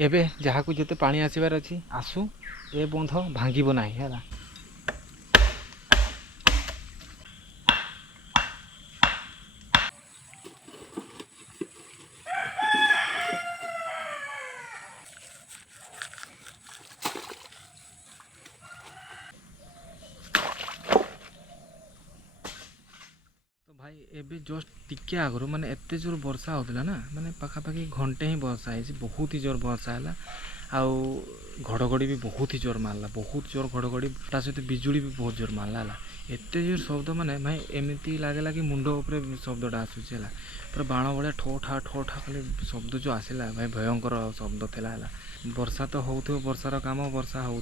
एबे जहाँ को जिते पानी आसबार अच्छी आसू ए बंध भांगब ना है। तो भाई एबे जस्ट टिके आगु माने एते जोर वर्षा होता ना माने पाखापाखि घंटे ही वर्षा है बहुत ही जोर वर्षा है आउ घड़घड़ी भी बहुत ही जोर मारला बहुत जोर घड़घड़ी ता सहित बिजुली भी बहुत जोर मारला एत जोर शब्द माने भाई एमती लगेगा कि मुंड उपरे शब्दटा आसूसी है पूरा बाण भाया ठो ठा खाली शब्द जो आसला भाई भयंकर शब्द था। वर्षा तो हो वर्षार काम वर्षा हो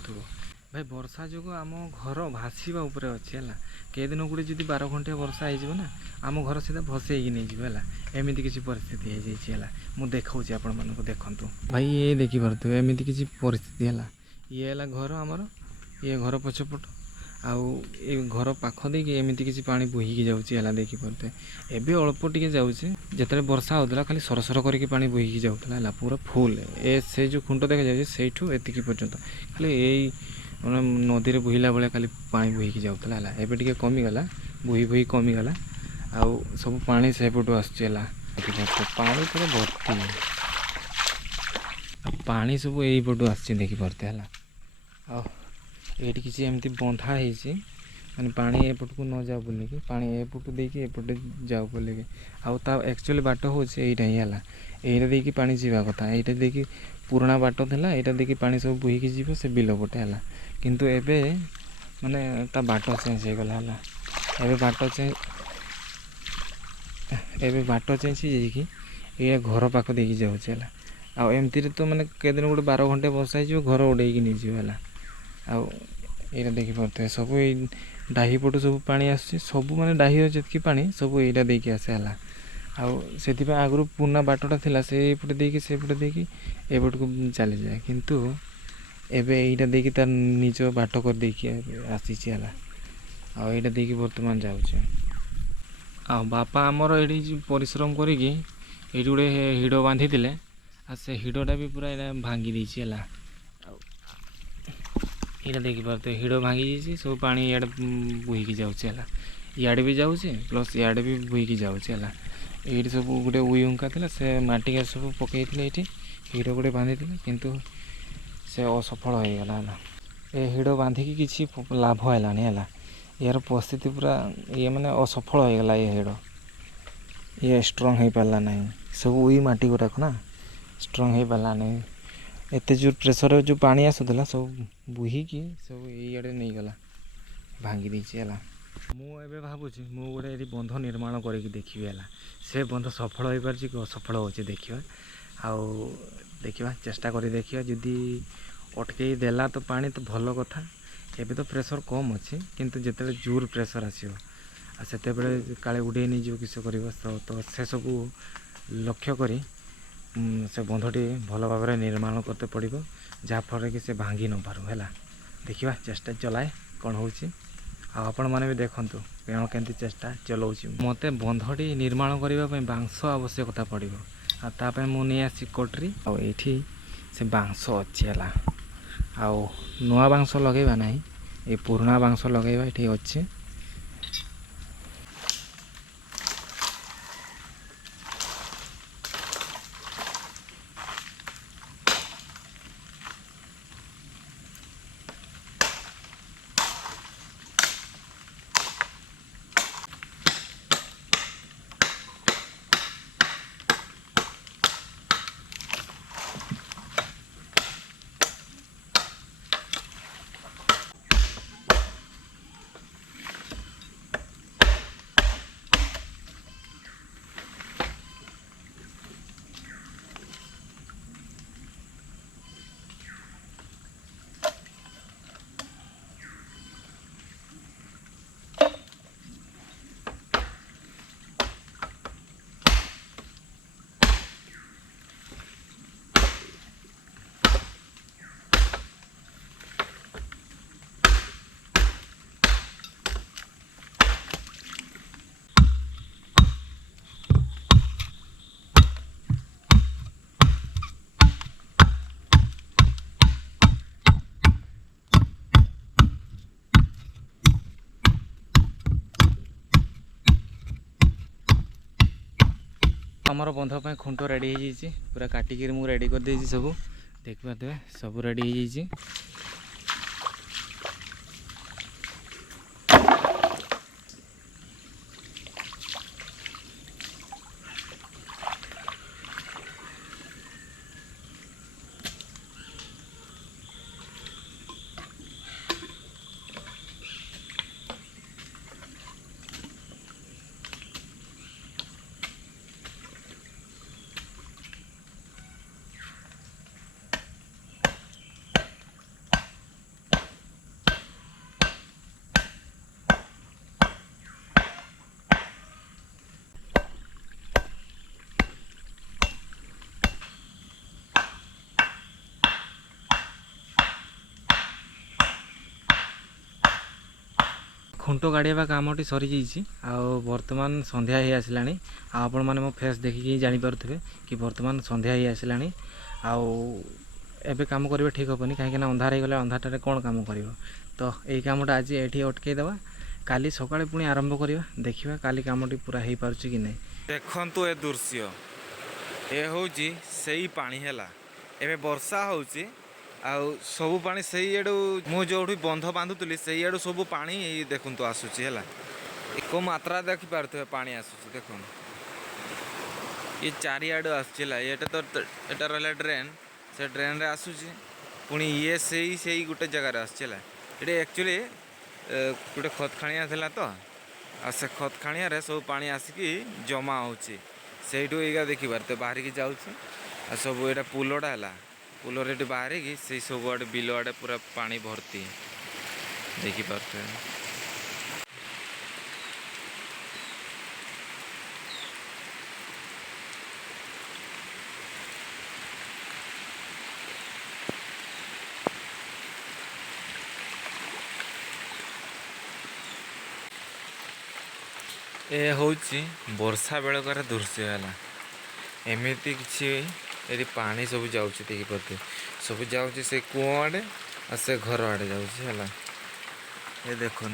भाई वर्षा जो आम घर भाषा उपरे अच्छे है कई दिन गुड़े जब 12 घंटे वर्षा हो ना आम घर सीधा भसई नहीं है एमती किसी परिस्थिति हो जाए मुझे देखा आपण मानक देखु भाई ये देखिपे एमती किसी परिस्थिति है ये है घर आमर ये घर पछपट आउ ये घर पाख देकी एमती किसी पानी बोहीकी जाऊँगा देखिपे एवं अल्प टे जाऊे जिते वर्षा होता खाली सरसर करके पानी बोहीकी जाऊला पूरा फुल ए से जो खुंट देखा जाए से एतिकी पर्यंत खाली यही मैंने नदी में बोहिला भाया खाली पानी बोहीकी जाऊला एवं टे कमीगला बोही बोही कमीगला आउ सब पानी सेपटू आसला पानी पूरा भर्ती पानी सब यही पटू आस देखिपे है ये किसी एमती बंधा है माने पानी एपट को न जाओ बोल कि पानी एपटू देकी एपटे जाओ बोल कि आउ एक्चुअली बाट हो यहीटा ही है यहीटा देकी पानी जावा कथा यहाँ देकी पुराना बाट था यहाँ देकी पानी सब बोहीकी जीव से बिल पटे है किंतु एबे माने ता बाट चेंज हो गला एबे बाट चेंज हो ये घर पाख देकी जाऊँचे है आउ एमती तो माने कई दिन गोटे 12 घंटे वर्षा हो घर उड़ेकी नहीं जीव है आउ ये देखिपे सब ये डाही पटू सब पानी आसू माने डाही जितकी पानी सब यहाँ देकी आसे है आउ से आगु पुराना बाटटा थिला से पटे देकी से पटे देकी एपट को चली जाए किंतु एबे यहाँ देकी तार निज बाट कर देकी आसी है आउ यहाँ देकी बर्तमान जाऊे आ बापा आमर ये परिश्रम करी गोटे हिड़ बांधी थे आ से हिड़टा भी पूरा भांगी देसी है यहाँ देखिपे हिड़ भांगी सब पानी इे बोहीकी जाऊे इे भी जाऊे प्लस इे भी बोहीकी जाऊे है ये सब गोटे उईउंका था से मटिका सब पकई ये हिड़ गोटे बांधी किंतु से असफल हो गला ये हिड़ बांधिकी किसी लाभ है यार परिस्थिति पूरा ये माने असफल हो गला ये हिड़ ये स्ट्रंग हो पारा ना सब उई मटी गुड़ाक ना स्ट्रंग हो पारा नहीं एत जो प्रेसर जो पानी आसूला सब बोहीकी सब ये नहीं गला भांगी देसी है मुझे भावुँ मु गोटे ये बंध निर्माण करके देखी है से बंध सफल हो पार कि असफल हो देखा आउ देखा चेष्टा कर देखिए जदि अटकई देला तो पानी तो भल कथा एबे तो प्रेसर कम अच्छे किंतु जिते जोर प्रेसर आसो आते काले उड़े नहीं जो किस कर तो से सब लक्ष्य करी से बंधटी भल भाव निर्माण करते पड़ो जहाँफल कि से भांगी न पारू है देखा चेष्टा चलाए कौन हो आपण मैंने भी देखूँ कौन केमती चेष्टा चलाऊँ मत बंधटी निर्माण करने बांस आवश्यकता पड़ो आताप मुझे आसी कटरी आठी से बांस अच्छी है आउ नुआ बांस लगेगा ना ये पुराना बांस लगेगा ये अच्छे आमर बंध पे खुंट रेडी हो पूरा काटिक मुझे रेडी कर देछि सब देखिए सब रेडी हो खुंट गाड़िया कमटी सरी बर्तमान संध्या ही आसला आपण मैंने मो फेस देखिकी जापे कि बर्तमान संध्या ही आसला एबे काम करेंगे ठीक हेनी कहीं अंधार हो गले अंधार कौन काम कर तो यही कमटा आज ये अटकईदे काली सका पुणी आरंभ करवा देखा काली कमटी पूरा हो पार्छ कि नहीं देखु ए दृश्य ए हूँ से पानी है एवं वर्षा हो सब पानी से मु जो बंध बांधुली से सब पानी देखु आसूला को मात्रा देखिपे पानी आसूँ देख ये चारिआड आसला ये तो यहाँ रहा ड्रेन से ड्रेन रे आसूची पुणी ये से गोटे जगार आसला ये एक्चुअली गोटे खतखाणिया था तो आ से खतखाणिया सब पानी आसिकी जमा होची सेठू ये देखिपारे बाहर की जाऊँ सब यहाँ पुलटा है पुल रे बाहर की से सब आड़े बिल आड़े पूरा पानी भर्ती देखिपारे ए हूँ वर्षा बेलकार दृश्य है एमती कि पानी सब जाऊँ देखिए सब जाऊँ से कूह आड़े आ से घर आड़े जाऊँ ये देखु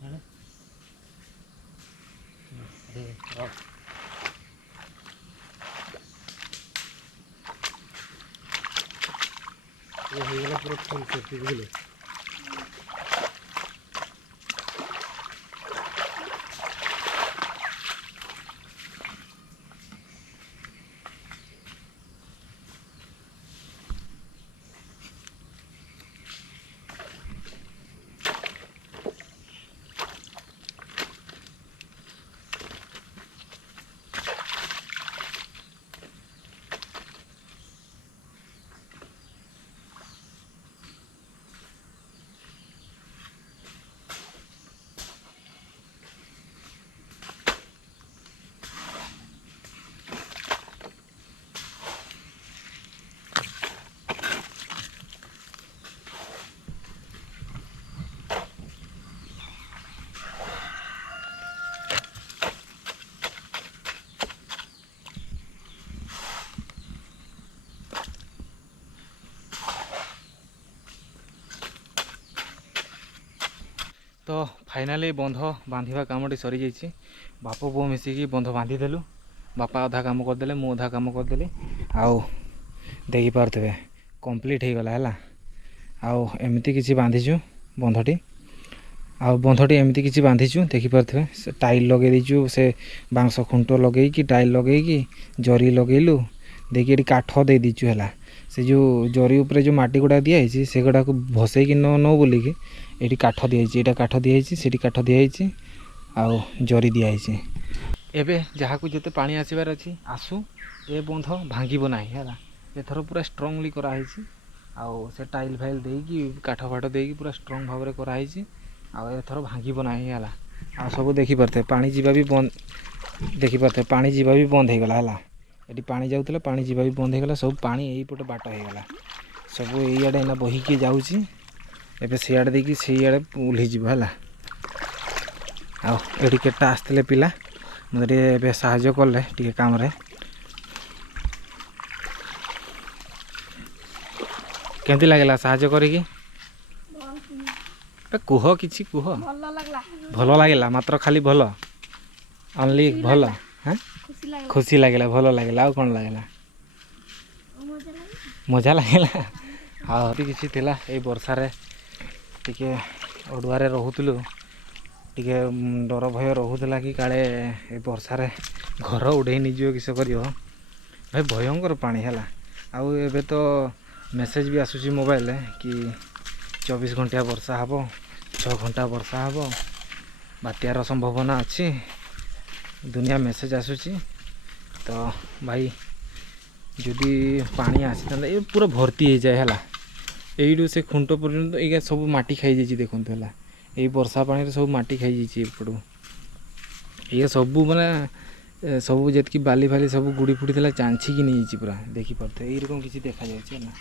ये ହେଇଗଲା ପୁରା ଫୁଲ୍ ସେଫ୍ଟି ବୁଝିଲେ। तो फाइनाली बंध बांधिबा कामटी सरी जाइए। बाप पुओ मिसिकी बंध बांधिदेलु। बापा अधा काम करदे मु अधा काम करदेली। आउ देखी पारे कंप्लीट हो गला है। आउ एमती किसी बांधीचु बंधटी। आउ बंधटी एमती किसी बांधीचु देखी पारे टाइल लगे दीचु से बांस खुंट लगे टाइल लगे जरी लगेलु देखिए ये काठ दे दीचु है। से जो जरी उपरे जो माटी गुड़ा दिखाई से गुड़ा को भसई नो बोलिकी ये काठ दिखाई काठ दिखाई से काठ दिखाई आउ जरी दिखाई एबे जहाँ को जिते पानी आसबार अच्छी आसू ए बंध भांगब ना है। एथर पूरा स्ट्रंगली कराई आउ से टाइल फाइल देकी काठ फाठ देकी पूरा स्ट्रंग भाव में कराई आउ एथर भांगब ना है। आ सब देखी पारे पानी जीवा भी बंद देखी पारे पानी जीवा भी बंद हो गला है। ये पानी जाऊला पानी जीवा भी बंद हो गला सब पानी यहीपटे बाट हो गला सब यड़े ना बहिकी जाऊँगी एबे सियाड़े देखी सीआड़े ओह्लैज है। आड़ी केटा आसते पिला मतलब ये साहाଯ୍ୟ कले टे काम रे केमती लगला साहाଯ୍य करिकी कुह किछि कुह भल लगला मात्र खाली भल ओनली भल हाँ खुशी लगला भल लगला आउ कौन लगला मजा लगला। हाँ किसी थिला ए वर्षा रे टिके अड़ुआरे रोलु टिके डर भय रोला कि काले ए वर्षा रे घर उड़े नहीं किस कर भाई भयंकर पानी है। आउ एबे तो मेसेज भी आसूसी मोबाइल कि 24 घंटा वर्षा हब 6 घंटा वर्षा हब बात्यार संभावना अच्छी दुनिया मेसेज आसूसी। तो भाई जदि पानी आसी था ये पूरा भर्ती हो जाए है यू से खुंट पर्यंत ये सब माटी खाई जाइए देखते है यही वर्षा पानी सब माटी खाई जाइए एपटू ये सब माने सब जी बाली फाली सब गुड़ी फुड़ी था चांछी नहीं पूरा देखी पारे यही किसी देखा जाए ना।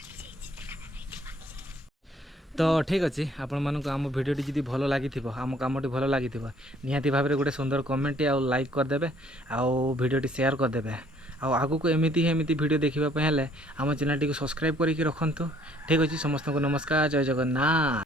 तो ठीक अच्छे आपण मानक आम भिडियोटी जदि भल लगी आम कमटी भल लगी निहाती भाव में गोटे सुंदर कमेंट आउ लाइक करदे आउ भिडियोटी शेयर करदे आगु को एमती भिडियो देखापी हेल्ले आम चैनल टी सब्सक्राइब करके रखु। ठीक अच्छे समस्त को नमस्कार जय जगन्नाथ।